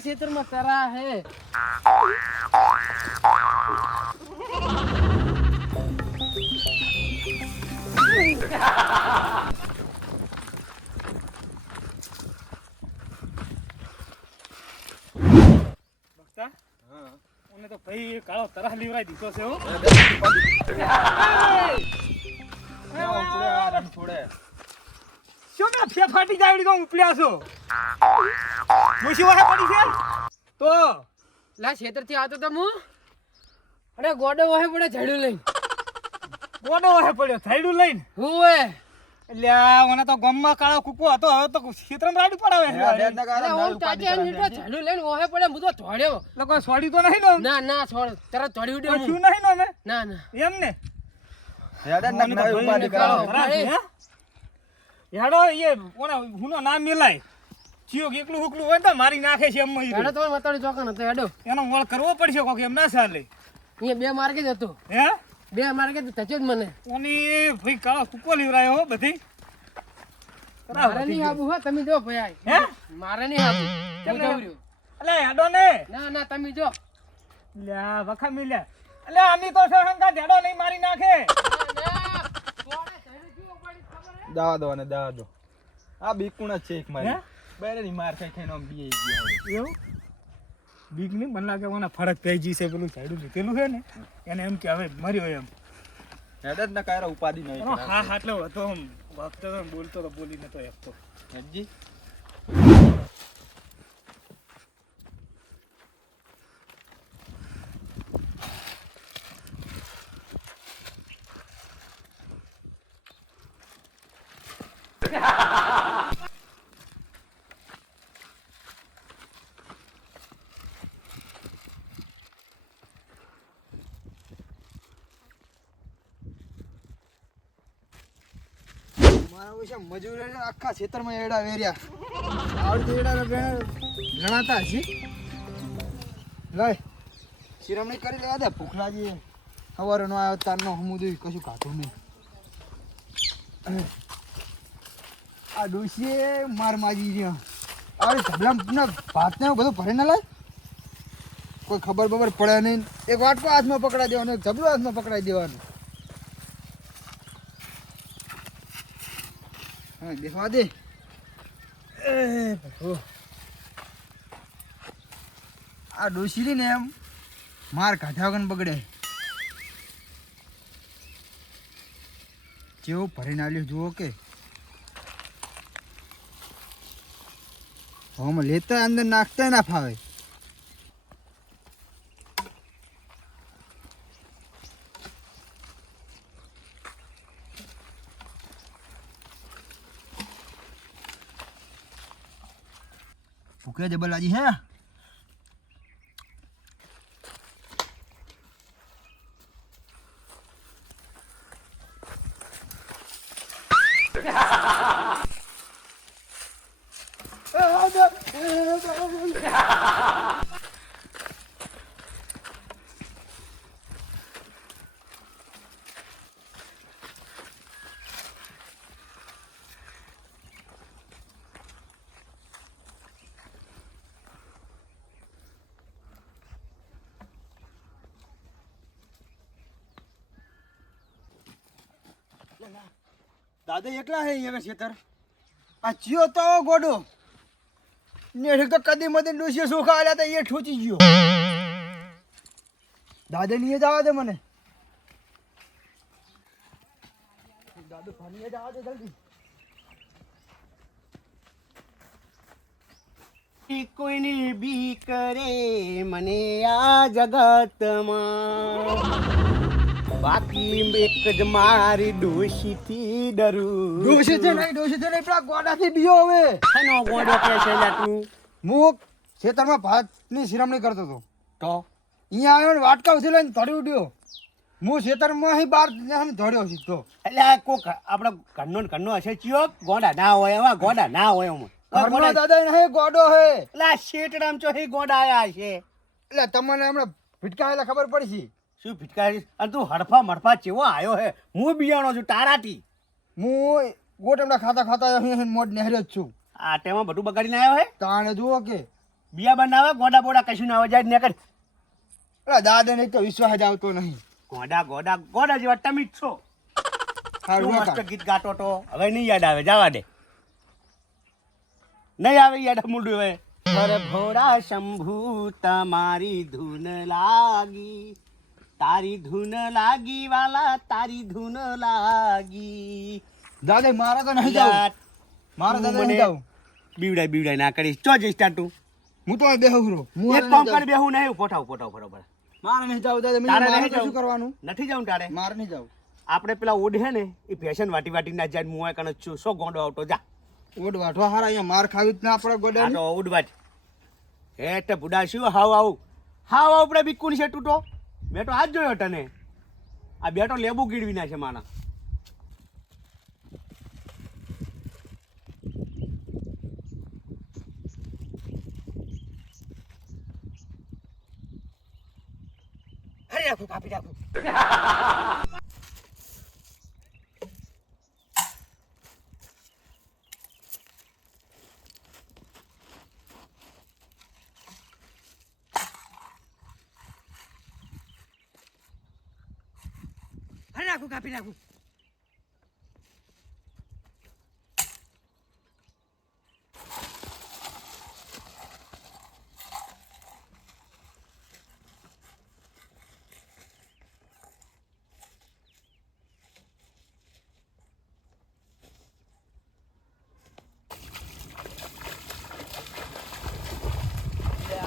ખેતરમાં તરા હે બસ્તા ઓને તો ભાઈ કાળો તરાહ લીવરાઈ દીધો છે હો શું મે ફાટી જાવડી તો ઉપડ્યા છો મુશી વાહે પડી છે તો લા ખેતરથી આવતો તો હું અને ગોડો વાહે પડે ઝાડું લઈને ગોડો વાહે પડ્યો થાઈડું લઈને હુંએ એટલે આ ઓને તો ગમમાં કાળો કુકુ હતો હવે તો ક્ષેત્રમાં રાડી પડાવે અરે હું તાજે નીટો ઝાડું લઈને વાહે પડે હું તો ધોડ્યો લોકો છોડી તો નહીં ને ના ના છોડ તરત ધોડી ઉડ્યો હું શું નહીં ને ના ના એમ ને યાડો એ કોને હુનો નામ મિલાય ચિયો એકલું હુકલું હોય તો મારી નાખે છે એમ હેડો તો વતાડી ચોકન હતો હેડો એનો મોળ કરવો પડશે કોક એમ ના ચાલે અહીંયા બે માર્ગે જ હતો હે બે માર્ગે તો તચો જ મને ઓની ભાઈ કાળો કુકો લીવરાયો હો બધી મારે નહીં આબુ હો તમે જો ભાઈ હે મારે નહીં આબુ તમે ગવર્યો અલે હેડો ને ના ના તમે જો લ્યા વખા મિલ્યા અલે આમી તો હંગા હેડો નહીં મારી નાખે દાવા દો ને દાવા દો આ બીકુણ જ છે એક મારી હે બેરેની માર ખાઈ ખાઈને આમ બીએ ગયા એવું બીક નહીં મને લાગે ઓના ફરક પેજી છે પેલું સાઈડું લીધેલું છે ને એને એમ કે હવે મર્યો એમ હેડ જ ના કાયરા ઉપાધિ નહીં એનો હા આટલો હતો આમ વાગતો તો બોલતો તો બોલી નતો એકતો હેડજી મારા ઓછા મજૂર આખા ખેતરમાં એડા વેર્યા આવડી એડા ગણાતા છે લઈ શિરામણી કરી લેવા દે ભૂખલાજી સવારે નો આવ્યો તારનો હમુદું કશું કાઢું નહીં આ ડોશીએ માર માજી છે અરે ઢબલા ભાત ને બધું ભરે ના લાય કોઈ ખબર બબર પડે નહીં એક વાટકો હાથમાં પકડાઈ દેવાનો એક ઢબલો હાથમાં પકડાઈ દેવાનું હા દેખવા દે આ ડોશી ને એમ માર કાઢ્યા વગર બગડે જેવો ભરીને આવ્યો જુઓ કે હમ લેતા અંદર નાખતા ના ફાવે ભૂखे જબલ આજી હે દાદા એકલા હે અહીંયા ખેતર આ ચિયો તો ગોડો ને તો કદી મદન ડોસીએ સોખા આલ્યા તો એ ઠોચી ગયો દાદા ની જવા દે મને દાદુ ફાની જવા દે જલ્દી કોઈની બી કરે મને આ જગતમાં બાકી એક જ મારી ડોશીથી ડરું ડોસી છે નહીં પેલા ગોડાથી બીયો હવે એનો ગોડો કે છે લે તું હું ખેતરમાં ભાતની શિરામણી કરતો હતો તો અહીંયા આવ્યો ને વાટકા ઉછી લઈને ધોડી ઉડ્યો હું ખેતરમાં અહીં બહાર ધોડ્યો સીધો એટલે આ કોક આપણો ઘરનો હશે ચિયો ગોડા ના હોય એવા ગોડા ના હોય એમાં ઘરમાં દાદા નહીં ગોડો હે એટલે આ શેટડામ ચો હે ગોડા આયા છે એટલે તમને હમણાં ભીટકાયેલા ખબર પડી શું ફિટકારી અને તું હડફા મડફા ચેવો આવ્યો હે હું બિયાણો છું તારાથી હું ગોટમડા ખાતા ખાતા અહીં મોડ નહેર્યો જ છું આ ટેમાં બધું બગાડીને આવ્યો હે તાણે જુઓ કે બિયા બનાવે ગોડા બોડા કશું ના આવે જાય ને કર અરે દાદાને એક તો વિશ્વાસ જ આવતો નહીં. ગોડા જેવા તમે જ છો હારું તું કાકા. મસ્ત ગીત ગાતો તો હવે નહીં યાદ આવે જવા દે નહીં આવે યાદ મૂડું હવે પર ભોળા શંભુ તમારી ધૂન લાગી તારી ધૂન લાગી વાલા તારી ધૂન લાગી દાદા મારા તો નહીં જાવ. મારા દાદા નહીં જાવ. બીવડાય ના કરીશ ચો જઈશ તું હું તો અહીં બેહું છું. હું એક કામ કરી બેહું નહીં પોઠાવ બરોબર મારે નહીં જાવ દાદા. તારે મારે નહીં તો શું જાવું? કરવાનું? નથી જાઉં તારે મારે નહીં જાવ. આપણે પેલા ઓઢ હે ને એ ફેશન વાટી ના જાય મુઆ કણ છું સો ગોંડો આવતો જા ઓડ વાઠવા હારા અહીંયા માર ખાવી જ ના આપણે આ ગોડાની. તો ઓઢ વાટ હેટ બુડા શું હાવ આપણે બીકુન છે તૂટો મેં તો આજ જોયો તને આ બેટો લેબુ ગીડવી ના છે માના હરી રાખું કાપી રાખું કાપી નાખું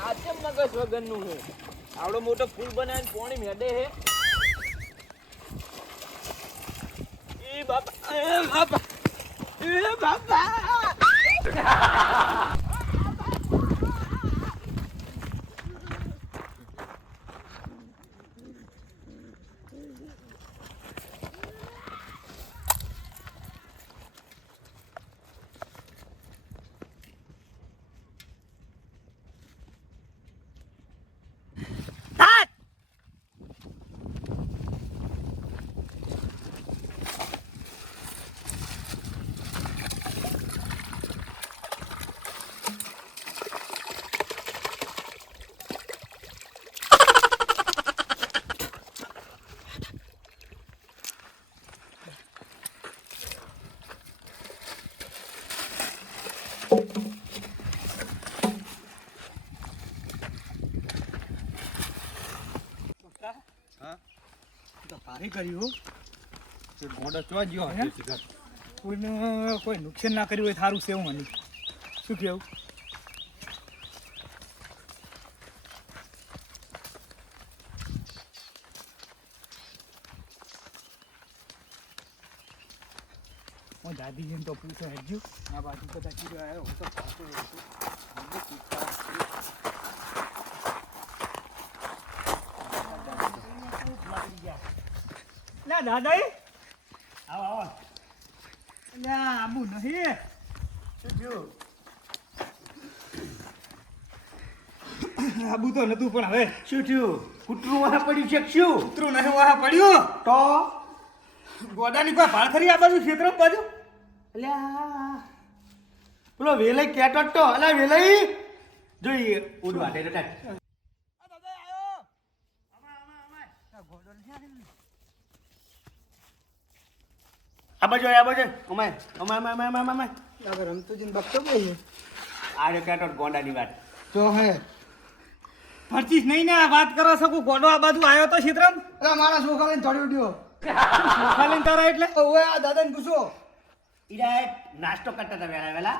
આ કેમ મગજ વગરનું છે આવડો મોટો પુલ બનાવીને પાણી મેડે હે એ બાપા ભારી કર્યું ગોડો ચો ગયો હે? કોઈને કોઈ નુકસાન ના કર્યું હોય સારું છે એવું મને શું કેવું હું દાદીજીને તો પૂછો હેડજો આ બાજુ બધા કીધું આવ્યો હું તો પાછો ના દાદા આવો ના આબુ નહીં શું થયું આબુ તો નતું પણ હવે શું થયું કૂતરું વાહ પડ્યું છે કે શું કૂતરું નહીં વાહ પડ્યું તો ગોડાની કોઈ ભાળ ખરી આ બાજુ ક્ષેત્ર બાજુ અલ્યા પેલો વેલાઈ કેતો તો અલ્યા વેલાઈ જોઈએ ઉડવા દે રટા આ બાજુ અમાય હવે રમતુજીને બકતો કહીએ આરે કેતો ગોંડાની વાત તો હે. ફરતીશ નહીં ને આ વાત કરો શકું ગોડો આ બાજુ આવ્યો તો ક્ષેત્રમ અરે મારા છોકરા લઈને ચડી ઉડ્યો. ખાલી તારા એટલે ઓવે આ દાદાને પૂછો. ઈરા નાસ્તો કરતા હતા વેલા વેલા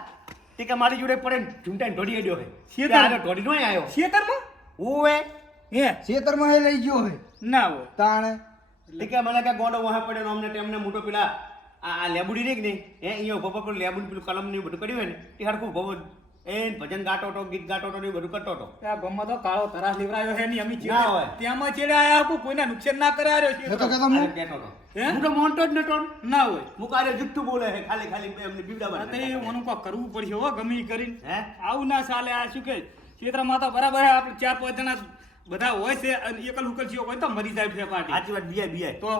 તે કે મારી જોડે પડે ઝૂંટાઈને ઢોડી ગયો હે શેતર? આરે ઢોડી નો આવ્યો ક્ષેત્રમાં ઓવે હે ખેતરમાં એ લઈ ગયો હે ના હોય તાણે. તે કે મને કે ગોંડો વહા પડે અમને તેમને મોટો પેલા આ લેબુડી રે કે નહીં હે અહીંયા ઉભો પર લેબુડી પેલું કલમ ને બધું કર્યું હોય ને તે હરખું ભવો એ ભજન ગાતો હતો ગીત ગાતો હતો ને એ બધું કરતો હતો આ ગમમાં તો કાળો તરાસ લેવરાયો હે ની અમી ના હોય. ત્યાંમાં ચેડે આયા હું કોઈને નુકસાન ના કરે આર્યો એ તો છે કહેતો આરે હું કહેતો હતો હે? હું તો મોનતો જ નતો ના હોય હું કાલે જુઠ્ઠું બોલે હે ખાલી ખાલી એમને બીવડા આ તો બને એ મનું કોક કરવું પડશે હો ગમે ઈ કરીને હે આવું ના ચાલે આ શું કે ક્ષેત્રમાં તો બરાબર હે આપણે 4-5 જણા બધા હોય છે અને એકલ ઉકલ થયો હોય તો મરી જાય છે પાટી સાચી વાત બીઆઈ તો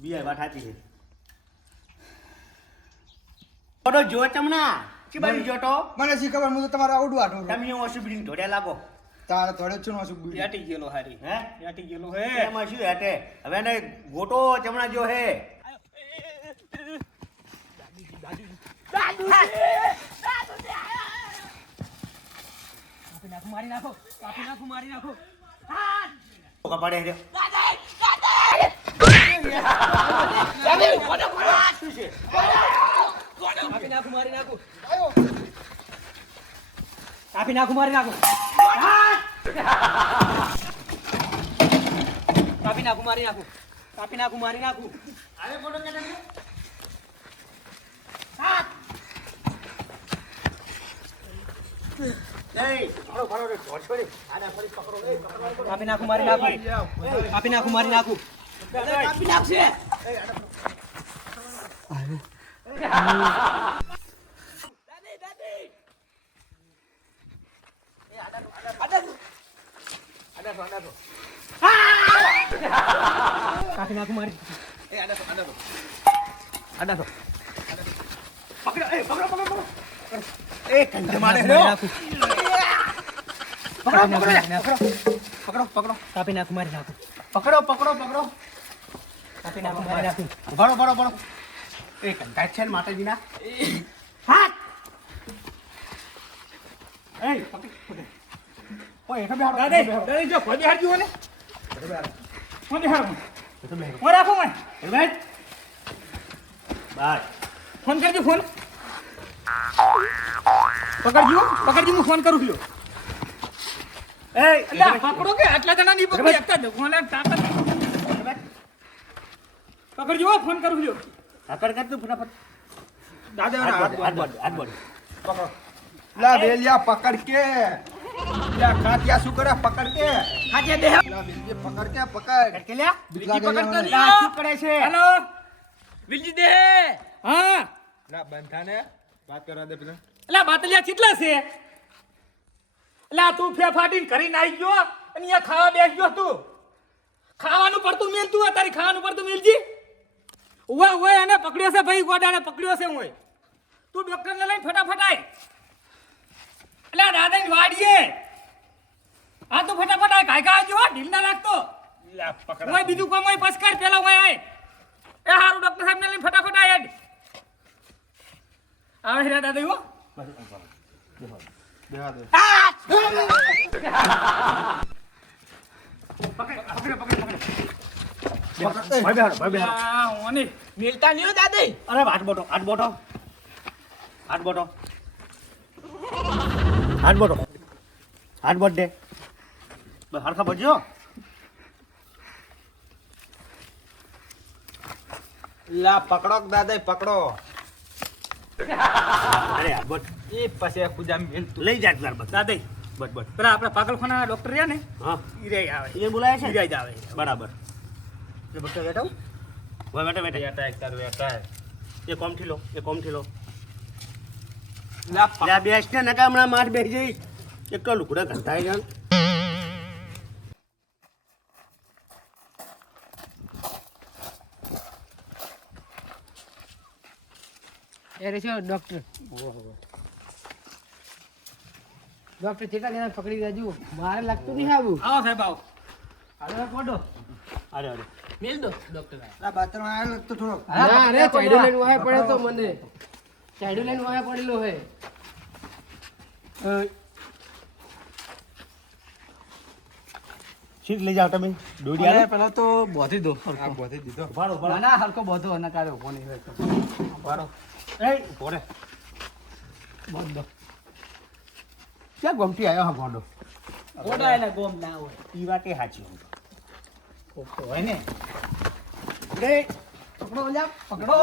બીઆઈ વાત સાચી છે ગોડો જો ચમના શી બાજુ જોતો મને શી ખબર હું તો તમારા આવડું આટલું તમે હું ઓછું બીડીને ઢોળ્યા લાગો તારે થોડે છું નો છું બીડી યાટી ગયેલો હારી હે યાટી ગયેલો હે એમાં શું હેટે હવે એને ગોટો ચમણા જો હે મારી નાખો મારી નાખો કપાડે રે કાપી નાખું મારી નાખું કાપી નાખું મારી નાખું કાપી નાખું મારી નાખું હવે ફોટો કેને કાપી નાખું મારી નાખું કાપી નાખું મારી નાખું કાપી નાખશે કાપી નાખું મારી એ કંજે મારે રે પકડો કાપી નાખું મારી નાખું પકડો કાપી નાખું મારી નાખું બળો એ કંટાળ છે ને માતાજીના હાથ એ પકડ ઓય એઠો બેહાડો દાદા જો ખોદી હાડજો ને ખોદી હાડો હું રાખો મેં બેઠ બાય ફોન કરજો ફોન પકડજો હું ફોન કરું છું એ એટલે પકડો કે આટલા જણા નહીં પકડી શકતા જ ફોન તાકાત પકડજો ફોન કરું છું આકર કર તું ફટાફટ દાદા હાથ બોડ લા વેલિયા પકડ કે લા ખાટિયા શું કરે પકડ કે હાજે દે લા વેલિયા પકડ કે કે લ્યા બીજી પકડ તો લા શું કરે છે હેલો વિલજી દે હા લા બંધાને વાત કરવા દે પેલા એટલે બાતલિયા કેટલા છે એટલે તું ફે ફાટીને કરીને આવી ગયો અને અહીંયા ખાવા બેસ ગયો તું ખાવાનું પડતું મેલ તું તારી ખાવાનું પડતું મેલજી ઓય એને પકડ્યો છે ભાઈ ગોડાને પકડ્યો છે ઓય તું ડોક્ટરને લઈને ફટાફટ આય એટલે દાદાની વાડીએ આ તો ફટાફટ આય કાય આવજો ઢીલ ના રાખતો લા પકડ ઓય બીજું કામ હોય પસકાર પેલા ઓય આય એ હારું ડોક્ટર સાહેબને લઈને ફટાફટ આય આવે રે દાદા હો બેહા દે ભાઈ આ ઓની મિલતા નહીં હો દાદી અરે હાથ બોટ દે બસ હરખા બજ્યો લા પકડો દાદા પકડો અરે હાથ બોટ એ પછી ખુદા મેલ તું લઈ જા તાર બસ દાદી બસ પેલા આપણા પાગલખાના ડોક્ટર રહ્યા ને હા ઈ રે આવે એ બોલાય છે ઈ જ આવે બરાબર એ બચ્ચો બેઠો હવે બેઠા વેટા તાર વેટા એ કોમથી લો લા લ્યા બેસ ને નકા હમણાં માર બેસી જઈશ એક તો લુકડા ઘંટાઈ જાણ એ રે છે ડોક્ટર કેટલા જણા પકડી દેજો મારે લાગતું નહીં આવું આવો સાહેબ આવો હાલો કોડો અરે મેલ દો ડોક્ટર લા બાથરૂમ આયો તો થોડો ના રે ચાઈડો લઈને વાહે પડ્યો તો મને ચાઈડો લઈને વાહે પડેલો હે સીટ લઈ જાઓ તમે દોડી આલો પેલા તો બોધી દો આ બોધી દીધો ભાડો ના ના હલકો બોધો અને કાઢો કોની હોય તો ભાડો એ ઉભો રે બોધ દો ક્યાં ગમતી આવ્યો હા ગોંડો ઓડા એને ગોમ ના હોય ઈ વાતે સાચી તો હોય ને રે પકડો જા પકડો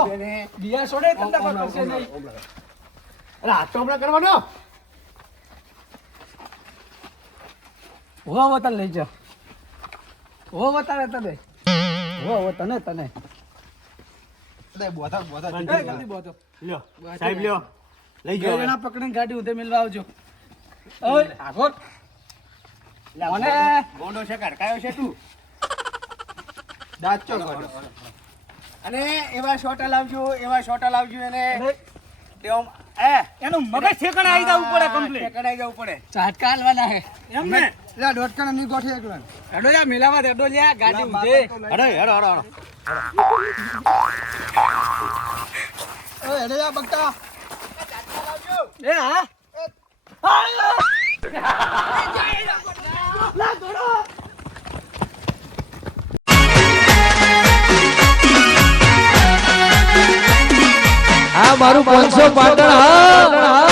દિયા છોડે તમને કોઈ કરશે નહીં અરે હાથ તો હમણાં કરવાનો હો વતન લઈ જા હો વતારે તને હો તને દે બોધા એ જલ્દી બોધો લ્યો સાહેબ લ્યો લઈ બે જાઓ જણા પકડીને ગાડી ઉધે મિલવા આવજો ઓય આગળ મને ગોંડો છે કડકાયો છે તું દાંત ચો ગોડો અને એવા શોટા લાવજો એને તેમ એનું મગજ ઠેકાણે આવી જવું પડે કમ્પ્લીટ. કડાઈ જવું પડે. ઝાટકા હાલવાના હે એમ ને લે દોડકાને ની ગોઠે એકલા હેડો જા મેલાવા દે, હેડો લ્યા ગાડી ઉઠે. ઓય હેડે જા બગતા એ હા આ મારું 500 પાટણ હા